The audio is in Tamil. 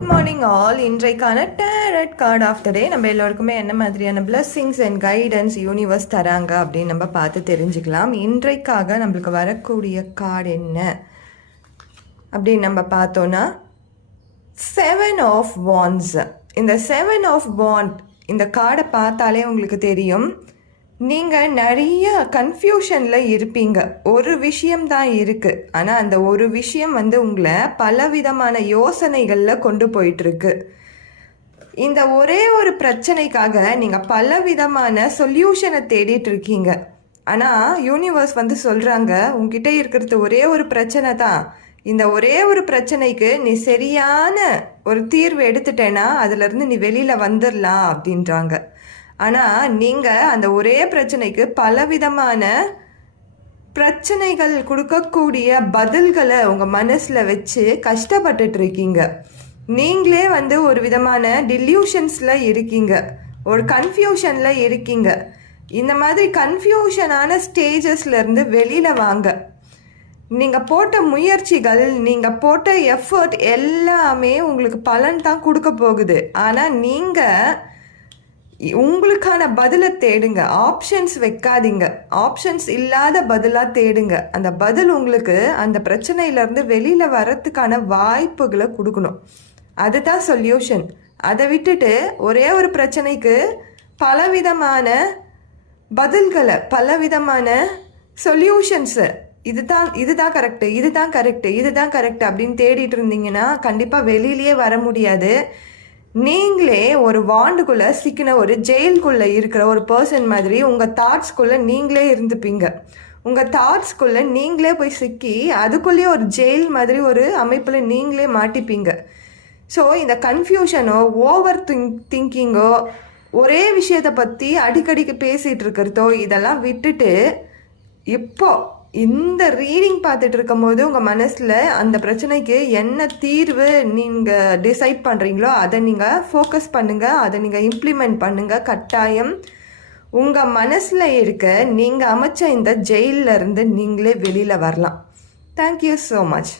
Good morning all. இன்றைக்கான டேரட் கார்டு ஆஃப் த டே நம்ம எல்லோருக்குமே என்ன மாதிரியான பிளஸ்ஸிங்ஸ் அண்ட் கைடன்ஸ் யூனிவர்ஸ் தராங்க அப்படின்னு நம்ம பார்த்து தெரிஞ்சுக்கலாம். இன்றைக்காக நம்மளுக்கு வரக்கூடிய கார்டு என்ன அப்படின்னு நம்ம பார்த்தோன்னா 7 ஆஃப் வாண்ட்ஸ். இந்த 7 ஆஃப் வாண்ட் இந்த கார்டை பார்த்தாலே உங்களுக்கு தெரியும், நீங்கள் நிறைய கன்ஃபியூஷனில் இருப்பீங்க. ஒரு விஷயம்தான் இருக்குது, ஆனால் அந்த ஒரு விஷயம் உங்களை பலவிதமான யோசனைகளில் கொண்டு போயிட்டுருக்கு. இந்த ஒரே ஒரு பிரச்சனைக்காக நீங்கள் பலவிதமான சொல்யூஷனை தேடிட்டு இருக்கீங்க. ஆனால் யூனிவர்ஸ் சொல்கிறாங்க, உங்ககிட்ட இருக்கிறது ஒரே ஒரு பிரச்சனை தான். இந்த ஒரே ஒரு பிரச்சனைக்கு நீ சரியான ஒரு தீர்வு எடுத்துட்டேன்னா அதுலேருந்து நீ வெளியில் வந்துடலாம் அப்படின்றாங்க. ஆனால் நீங்கள் அந்த ஒரே பிரச்சனைக்கு பலவிதமான பிரச்சனைகள் கொடுக்கக்கூடிய பதில்களை உங்கள் மனசில் வச்சு கஷ்டப்பட்டுட்டு இருக்கீங்க. நீங்களே ஒரு விதமான டில்யூஷன்ஸில் இருக்கீங்க, ஒரு கன்ஃபியூஷனில் இருக்கீங்க. இந்த மாதிரி கன்ஃபியூஷனான ஸ்டேஜஸ்லேருந்து வெளியில் வாங்க. நீங்கள் போட்ட முயற்சிகள், நீங்கள் போட்ட எஃபர்ட் எல்லாமே உங்களுக்கு பலன் தான் கொடுக்க போகுது. ஆனால் நீங்கள் உங்களுக்கான பதிலை தேடுங்க, ஆப்ஷன்ஸ் வைக்காதீங்க. ஆப்ஷன்ஸ் இல்லாத பதிலாக தேடுங்க. அந்த பதில் உங்களுக்கு அந்த பிரச்சனையிலேருந்து வெளியில் வரத்துக்கான வாய்ப்புகளை கொடுக்கணும். அதுதான் சொல்யூஷன். அதை விட்டுட்டு ஒரே ஒரு பிரச்சனைக்கு பலவிதமான பதில்களை, பலவிதமான சொல்யூஷன்ஸு, இதுதான் கரெக்டு, இதுதான் கரெக்டு, இதுதான் கரெக்டு அப்படின்னு தேடிட்டு இருந்தீங்கன்னா கண்டிப்பாக வெளியிலேயே வர முடியாது. நீங்களே ஒரு வாண்டுக்குள்ளே சிக்கின ஒரு ஜெயிலுக்குள்ளே இருக்கிற ஒரு பர்சன் மாதிரி உங்கள் தாட்ஸ்குள்ளே நீங்களே இருந்துப்பீங்க. உங்கள் தாட்ஸ்குள்ளே நீங்களே போய் சிக்கி அதுக்குள்ளேயே ஒரு ஜெயில் மாதிரி ஒரு அமைப்பில் நீங்களே மாட்டிப்பீங்க. ஸோ இந்த கன்ஃபியூஷனோ, ஓவர் திங்கிங்கோ, ஒரே விஷயத்தை பற்றி அடிக்கடிக்கு பேசிகிட்டு இருக்கிறதோ இதெல்லாம் விட்டுட்டு இப்போ இந்த ரீடிங் பார்த்துட்டு இருக்கும் போது உங்கள் மனசில் அந்த பிரச்சனைக்கு என்ன தீர்வு நீங்கள் டிசைட் பண்ணுறீங்களோ அதை நீங்கள் ஃபோக்கஸ் பண்ணுங்கள், அதை நீங்கள் இம்ப்ளிமெண்ட் பண்ணுங்கள். கட்டாயம் உங்கள் மனசில் இருக்க நீங்கள் அமைச்ச இந்த ஜெயிலில் இருந்து நீங்களே வெளியில் வரலாம். Thank you so much.